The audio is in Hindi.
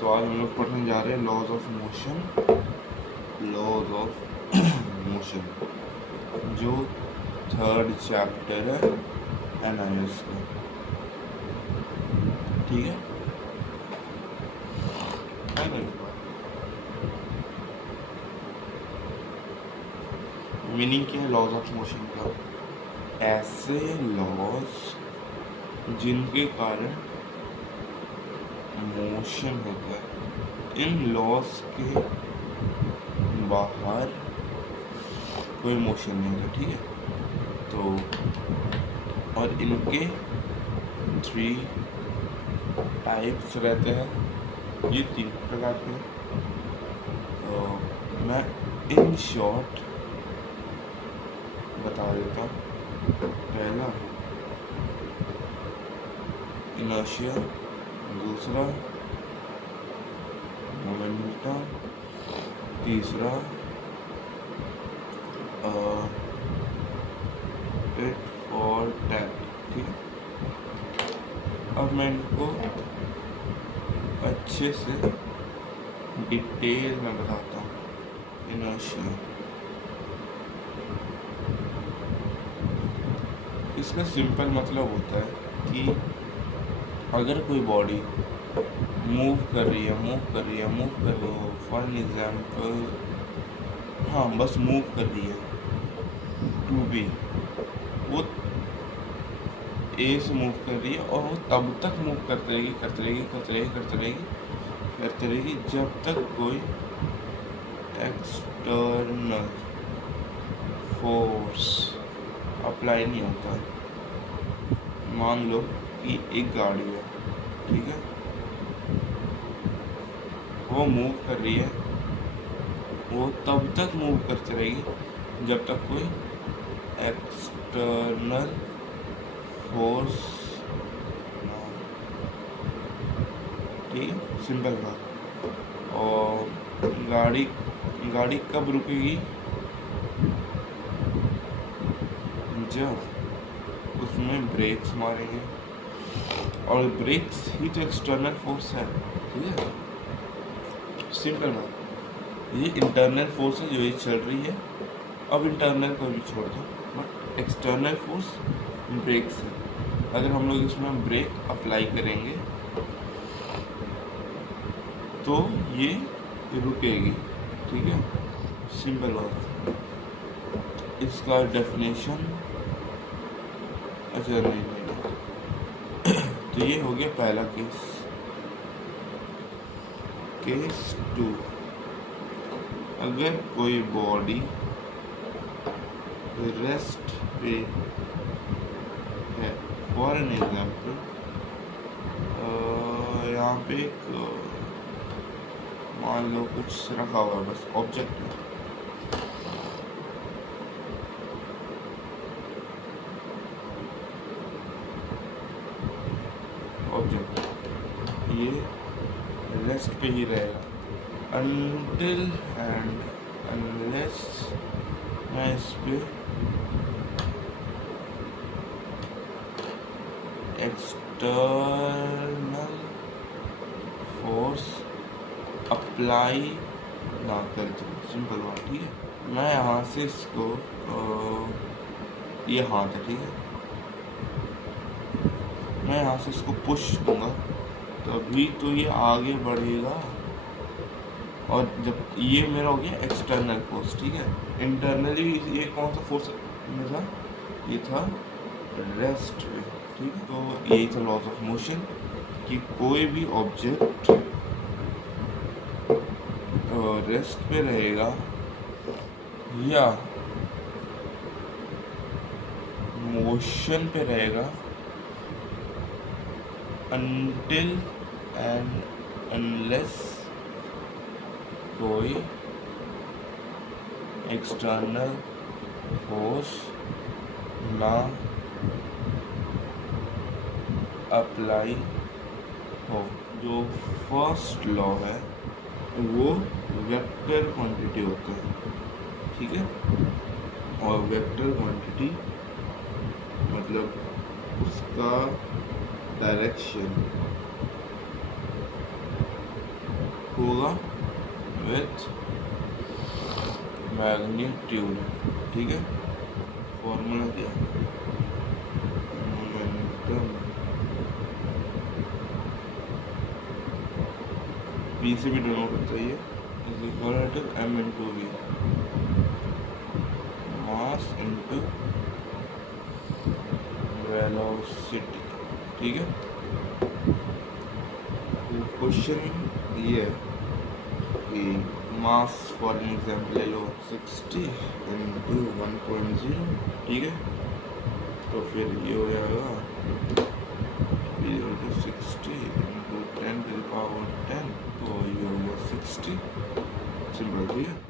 तो आज हम लोग पढ़ने जा रहे हैं laws of motion. Laws of motion जो थर्ड चैप्टर है एनालिसिस का, ठीक है। मीनिंग क्या है लॉज ऑफ मोशन का? ऐसे लॉज जिनके कारण मोशन होता है। इन लॉज के बाहर कोई मोशन नहीं होता, ठीक है। तो और इनके 3 टाइप्स रहते हैं, ये 3 प्रकार के हैं। तो मैं इन शॉर्ट बता देता हूँ। पहला इनर्शिया, दूसरा मोमेंटम, तीसरा इट फॉर टैप, ठीक है। अब मैं इनको अच्छे से डिटेल में बताता हूँ। इनर्शिया, इसका सिंपल मतलब होता है कि अगर कोई बॉडी मूव कर रही है, फॉर एग्जाम्पल, हाँ बस मूव कर रही है टू बी, वो ए से मूव कर रही है और वो तब तक मूव करती रहेगी जब तक कोई एक्सटर्नल फोर्स अप्लाई नहीं होता है। मान लो कि एक गाड़ी है, ठीक है, वो मूव कर रही है, वो तब तक मूव करती रहेगी जब तक कोई एक्सटर्नल फोर्स ना, ठीक है, सिंपल बात। और गाड़ी कब रुकेगी? जब उसमें ब्रेक्स मारेंगे, और ब्रेक्स ही तो एक्सटर्नल फोर्स है, ठीक है, सिंपल बात। ये इंटरनल फोर्स है जो ये चल रही है। अब इंटरनल को भी छोड़ दो, बट एक्सटर्नल फोर्स ब्रेक्स है। अगर हम लोग इसमें ब्रेक अप्लाई करेंगे तो ये रुकेगी, ठीक है, सिंपल बात। इसका डेफिनेशन अच्छा नहीं तो ये हो गया पहला केस। केस 2, अगर कोई बॉडी रेस्ट पे है, फॉर एन एग्जाम्पल, यहाँ पे एक मान लो कुछ रखा हुआ है, बस ऑब्जेक्ट है, ऑब्जेक्ट ये रेस्ट पे ही रहेगा until and unless मैं इस पे एक्सटर्नल फोर्स अप्लाई ना कर दूँ, सिंपल बात, ठीक है। मैं यहाँ से इसको ये हाथ है, ठीक है, मैं यहाँ से इसको पुश दूंगा तभी तो ये आगे बढ़ेगा। और जब ये मेरा हो गया एक्सटर्नल फोर्स, ठीक है। इंटरनली ये कौन सा फोर्स मेरा? ये था रेस्ट पे, ठीक है। तो यही था लॉज ऑफ मोशन कि कोई भी ऑब्जेक्ट रेस्ट पे रहेगा या मोशन पे रहेगा until and unless कोई एक्सटर्नल फोर्स ना अप्लाई हो। जो फर्स्ट लॉ है वो वेक्टर क्वांटिटी होता है, ठीक है। और वेक्टर क्वांटिटी मतलब उसका डायरेक्शन होगा विथ मैग्नीट्यूड, ठीक है। फॉर्मूला क्या है, मोमेंटम बी से भी डिनोट होता है is equal to M into V, mass into velocity, ठीक है। तो क्वेश्चन ये है कि मास फॉर एग्जाम्पल ले लो 60 इंटू 1.0, ठीक है। तो फिर ये हो जाएगा 60 इंटू 10 टू द पावर 10, तो ये हो गया 60, सिंपल, ठीक है।